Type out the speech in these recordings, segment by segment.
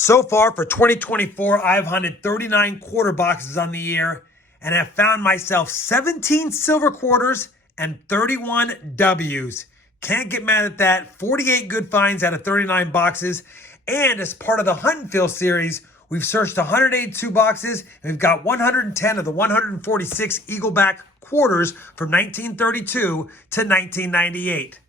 So far for 2024, I've hunted 39 quarter boxes on the year and have found myself 17 silver quarters and 31 W's. Can't get mad at that. 48 good finds out of 39 boxes. And as part of the Hunt and Fill series, we've searched 182 boxes and we've got 110 of the 146 Eagleback quarters from 1932 to 1998.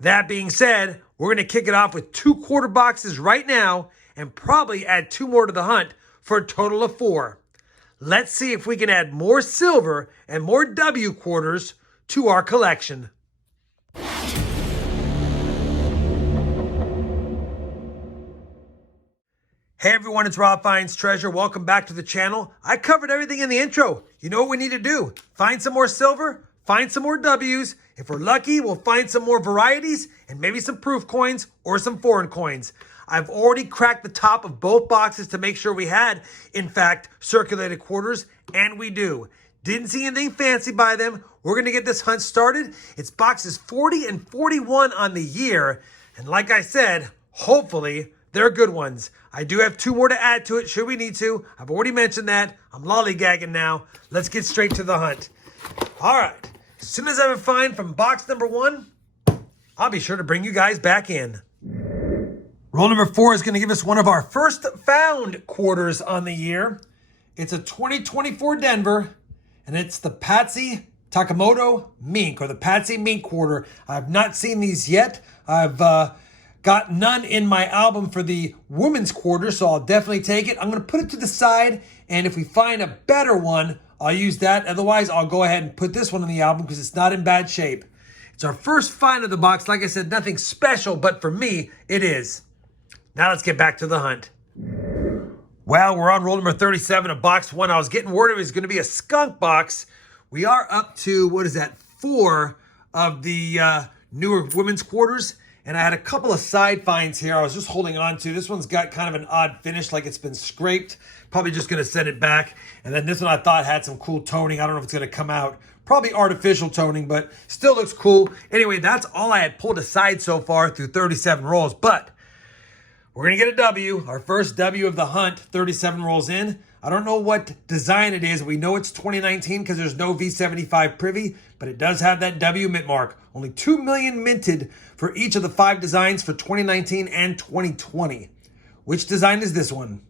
That being said, we're going to kick it off with 2 quarter boxes right now and probably add 2 more to the hunt for a total of 4. Let's see if we can add more silver and more W quarters to our collection. Hey everyone, it's RobFindsTreasure. Welcome back to the channel. I covered everything in the intro. You know what we need to do? Find some more silver, find some more W's. If we're lucky, we'll find some more varieties and maybe some proof coins or some foreign coins. I've already cracked the top of both boxes to make sure we had, in fact, circulated quarters, and we do. Didn't see anything fancy by them. We're going to get this hunt started. It's boxes 40 and 41 on the year. And like I said, hopefully they're good ones. I do have 2 more to add to it should we need to. I've already mentioned that. I'm lollygagging now. Let's get straight to the hunt. All right. As soon as I have a find from box number 1, I'll be sure to bring you guys back in. Roll number 4 is going to give us one of our first found quarters on the year. It's a 2024 Denver, and it's the Patsy Takamoto Mink, or the Patsy Mink quarter. I've not seen these yet. I've got none in my album for the women's quarter, so I'll definitely take it. I'm going to put it to the side, and if we find a better one, I'll use that. Otherwise, I'll go ahead and put this one in the album because it's not in bad shape. It's our first find of the box. Like I said, nothing special, but for me, it is. Now let's get back to the hunt. Well, we're on roll number 37 of box 1. I was getting word it was going to be a skunk box. We are up to, 4 of the newer women's quarters. And I had a couple of side finds here I was just holding on to. This one's got kind of an odd finish, like it's been scraped. Probably just going to send it back. And then this one I thought had some cool toning. I don't know if it's going to come out. Probably artificial toning, but still looks cool. Anyway, that's all I had pulled aside so far through 37 rolls. But we're going to get a W, our first W of the hunt, 37 rolls in. I don't know what design it is. We know it's 2019 because there's no V75 privy, but it does have that W mint mark. Only 2 million minted for each of the 5 designs for 2019 and 2020. Which design is this one?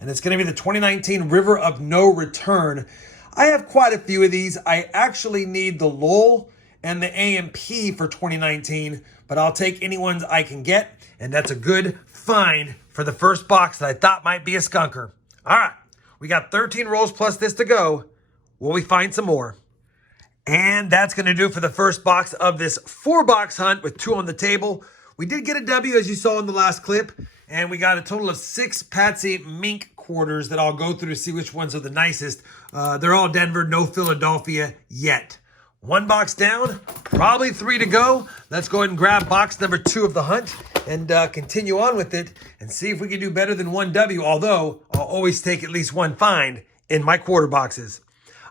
And it's going to be the 2019 River of No Return. I have quite a few of these. I actually need the Lowell and the AMP for 2019, but I'll take any ones I can get. And that's a good find for the first box that I thought might be a skunker. All right, we got 13 rolls plus this to go. Will we find some more? And that's going to do for the first box of this 4-box hunt with 2 on the table. We did get a W, as you saw in the last clip, and we got a total of 6 Patsy Mink quarters that I'll go through to see which ones are the nicest. They're all Denver, no Philadelphia yet. 1 box down, probably 3 to go. Let's go ahead and grab box number 2 of the hunt and continue on with it and see if we can do better than 1 W, although I'll always take at least 1 find in my quarter boxes.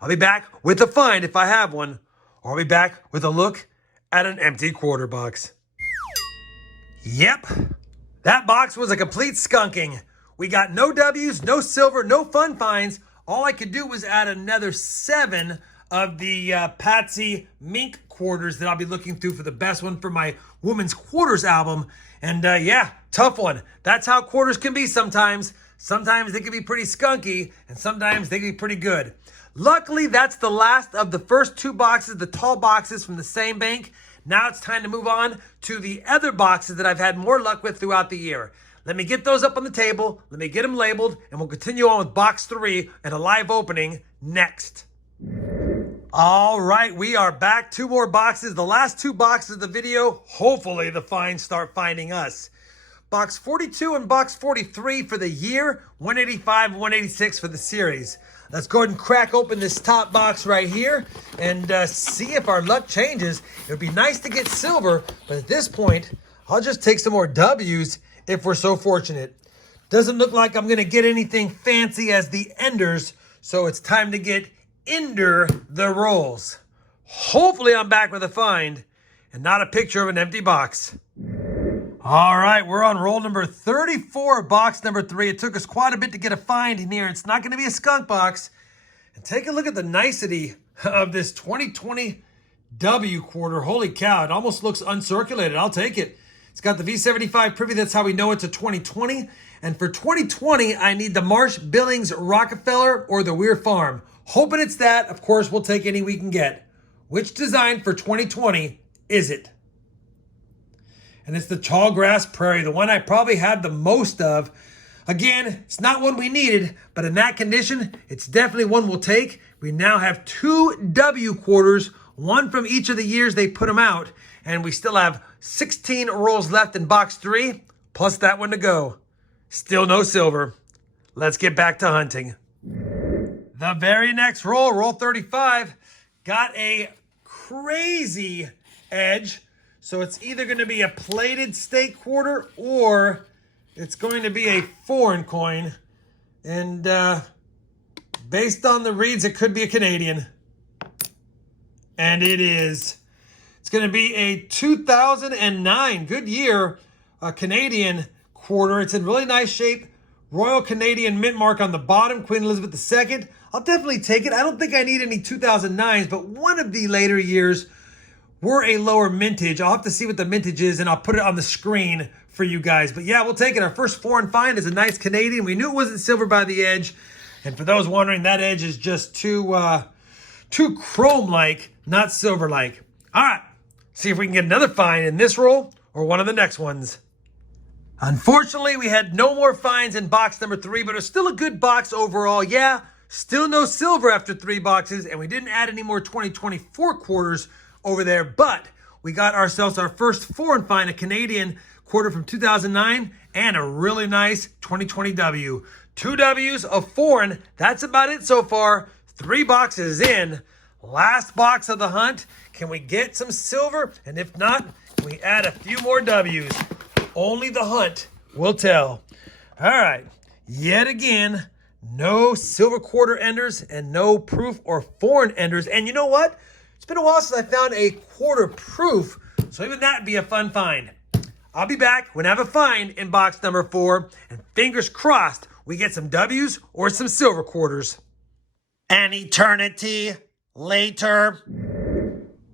I'll be back with a find if I have one, or I'll be back with a look at an empty quarter box. Yep, that box was a complete skunking. We got no W's, no silver, no fun finds. All I could do was add another 7 of the Patsy Mink quarters that I'll be looking through for the best one for my women's quarters album. And yeah, tough one. That's how quarters can be sometimes. Sometimes they can be pretty skunky, and sometimes they can be pretty good. Luckily, that's the last of the first 2 boxes, the tall boxes from the same bank. Now it's time to move on to the other boxes that I've had more luck with throughout the year. Let me get those up on the table. Let me get them labeled, and we'll continue on with box 3 and a live opening next. All right, we are back. 2 more boxes. The last 2 boxes of the video. Hopefully the finds start finding us. Box 42 and box 43 for the year. 185 and 186 for the series. Let's go ahead and crack open this top box right here and see if our luck changes. It would be nice to get silver, but at this point, I'll just take some more W's if we're so fortunate. Doesn't look like I'm going to get anything fancy as the enders, so it's time to get into the rolls. Hopefully I'm back with a find and not a picture of an empty box. All right, we're on roll number 34, box number 3. It took us quite a bit to get a find in here. It's not going to be a skunk box. And take a look at the nicety of this 2020 W quarter. Holy cow, it almost looks uncirculated. I'll take it. It's got the V75 privy. That's how we know it's a 2020. And for 2020, I need the Marsh, Billings, Rockefeller, or the Weir Farm. Hoping it's that. Of course, we'll take any we can get. Which design for 2020 is it? And it's the Tall Grass Prairie, the one I probably had the most of. Again, it's not one we needed, but in that condition, it's definitely one we'll take. We now have 2 W quarters, one from each of the years they put them out, and we still have 16 rolls left in box 3, plus that one to go. Still no silver. Let's get back to hunting. The very next roll, roll 35, got a crazy edge. So it's either going to be a plated state quarter or it's going to be a foreign coin. And based on the reads, it could be a Canadian. And it is. It's going to be a 2009, good year, a Canadian quarter. It's in really nice shape. Royal Canadian mint mark on the bottom, Queen Elizabeth II. I'll definitely take it. I don't think I need any 2009s, but one of the later years were a lower mintage. I'll have to see what the mintage is, and I'll put it on the screen for you guys. But yeah, we'll take it. Our first foreign find is a nice Canadian. We knew it wasn't silver by the edge. And for those wondering, that edge is just too chrome-like, not silver-like. All right, see if we can get another find in this roll or one of the next ones. Unfortunately, we had no more finds in box number 3, but it was still a good box overall. Yeah, still no silver after 3 boxes, and we didn't add any more 2024 quarters over there, but we got ourselves our first foreign find, a Canadian quarter from 2009, and a really nice 2020 W. 2 W's, a foreign. That's about it so far. 3 boxes in. Last box of the hunt. Can we get some silver? And if not, can we add a few more W's? Only the hunt will tell. All right. Yet again, no silver quarter enders and no proof or foreign enders. And you know what? It's been a while since I found a quarter proof, so even that'd be a fun find. I'll be back when I have a find in box number 4, and fingers crossed we get some W's or some silver quarters. An eternity later.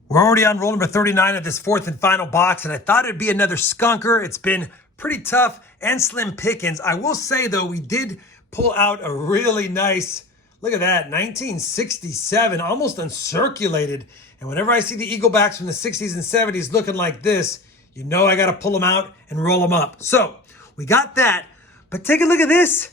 We're already on roll number 39 of this 4th and final box, and I thought it'd be another skunker. It's been pretty tough and slim pickings. I will say, though, we did pull out a really nice, look at that, 1967, almost uncirculated. And whenever I see the Eaglebacks from the 60s and 70s looking like this, you know I got to pull them out and roll them up. So we got that, but take a look at this.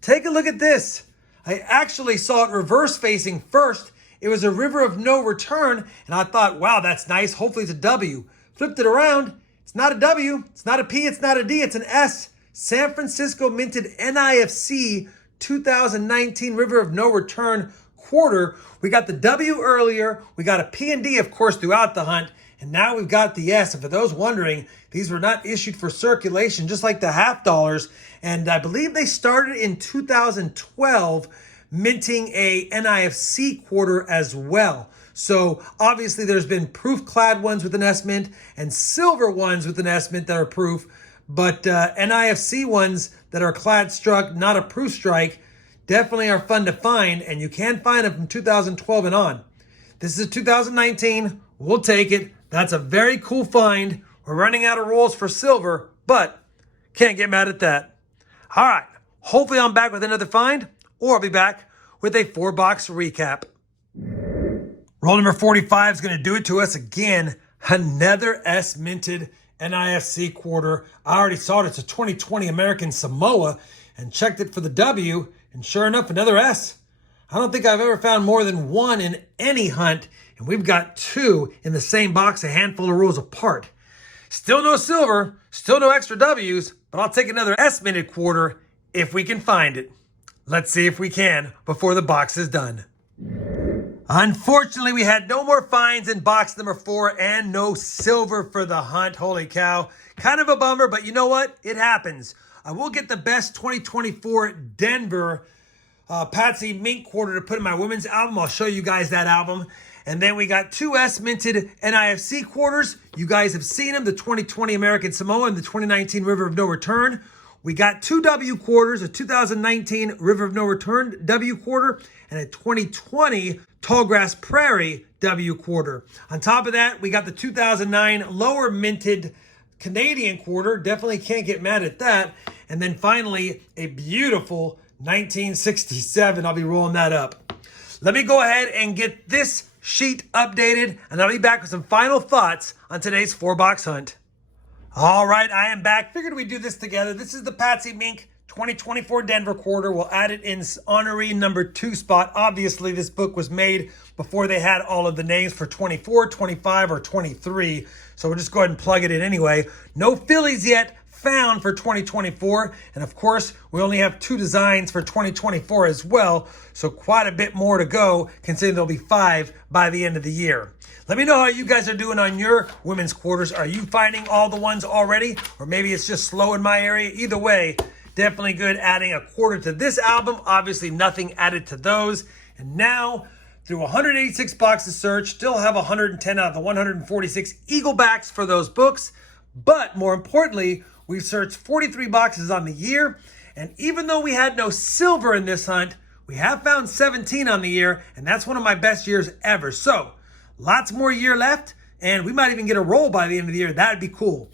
Take a look at this. I actually saw it reverse facing first. It was a river of no return, and I thought, wow, that's nice. Hopefully it's a W. Flipped it around. It's not a W. It's not a P. It's not a D. It's an S. San Francisco minted NIFC 2019 River of No Return quarter. We got the W earlier. We got a P and D, of course, throughout the hunt. And now we've got the S. And for those wondering, these were not issued for circulation, just like the half dollars. And I believe they started in 2012, minting a NIFC quarter as well. So obviously there's been proof clad ones with an S mint and silver ones with an S mint that are proof. But NIFC ones that are clad struck, not a proof strike, definitely are fun to find, and you can find them from 2012 and on. This is a 2019. We'll take it. That's a very cool find. We're running out of rolls for silver, but can't get mad at that. All right. Hopefully I'm back with another find, or I'll be back with a 4-box recap. Roll number 45 is going to do it to us again. Another S minted NIFC quarter. I already saw it. It's a 2020 American Samoa and checked it for the W, and sure enough, another S. I don't think I've ever found more than one in any hunt, and we've got 2 in the same box, a handful of rolls apart. Still no silver, still no extra W's, but I'll take another S minted quarter if we can find it. Let's see if we can before the box is done. Unfortunately, we had no more finds in box number 4 and no silver for the hunt. Holy cow. Kind of a bummer, but you know what? It happens. I will get the best 2024 Denver Patsy Mink quarter to put in my women's album. I'll show you guys that album. And then we got 2 S minted NIFC quarters. You guys have seen them, the 2020 American Samoa and the 2019 River of No Return. We got 2 W quarters, a 2019 River of No Return W quarter and a 2020 Tallgrass Prairie W quarter. On top of that, we got the 2009 lower minted Canadian quarter. Definitely can't get mad at that. And then finally, a beautiful 1967. I'll be rolling that up. Let me go ahead and get this sheet updated, and I'll be back with some final thoughts on today's 4-box hunt. All right, I am back. Figured we'd do this together. This is the Patsy Mink 2024 Denver quarter. We'll add it in honoree number 2 spot. Obviously, this book was made before they had all of the names for 24, 25, or 23. So we'll just go ahead and plug it in anyway. No Phillies yet found for 2024. And of course, we only have 2 designs for 2024 as well. So quite a bit more to go, considering there'll be 5 by the end of the year. Let me know how you guys are doing on your women's quarters. Are you finding all the ones already? Or maybe it's just slow in my area? Either way, definitely good adding a quarter to this album. Obviously, nothing added to those. And now, through 186 boxes searched, still have 110 out of the 146 Eagle backs for those books. But more importantly, we've searched 43 boxes on the year. And even though we had no silver in this hunt, we have found 17 on the year. And that's one of my best years ever. So, lots more year left, and we might even get a roll by the end of the year. That'd be cool.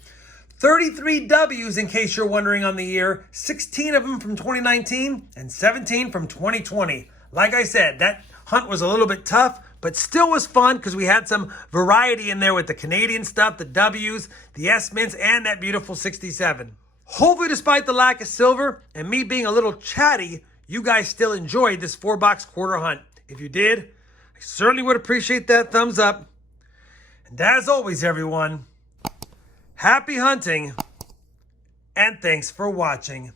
33 W's, in case you're wondering, on the year. 16 of them from 2019 and 17 from 2020. Like I said, that hunt was a little bit tough, but still was fun because we had some variety in there with the Canadian stuff, the W's, the S mints, and that beautiful 67. Hopefully, despite the lack of silver and me being a little chatty, you guys still enjoyed this 4-box quarter hunt. If you did, I certainly would appreciate that thumbs up. And as always, everyone, happy hunting, and thanks for watching.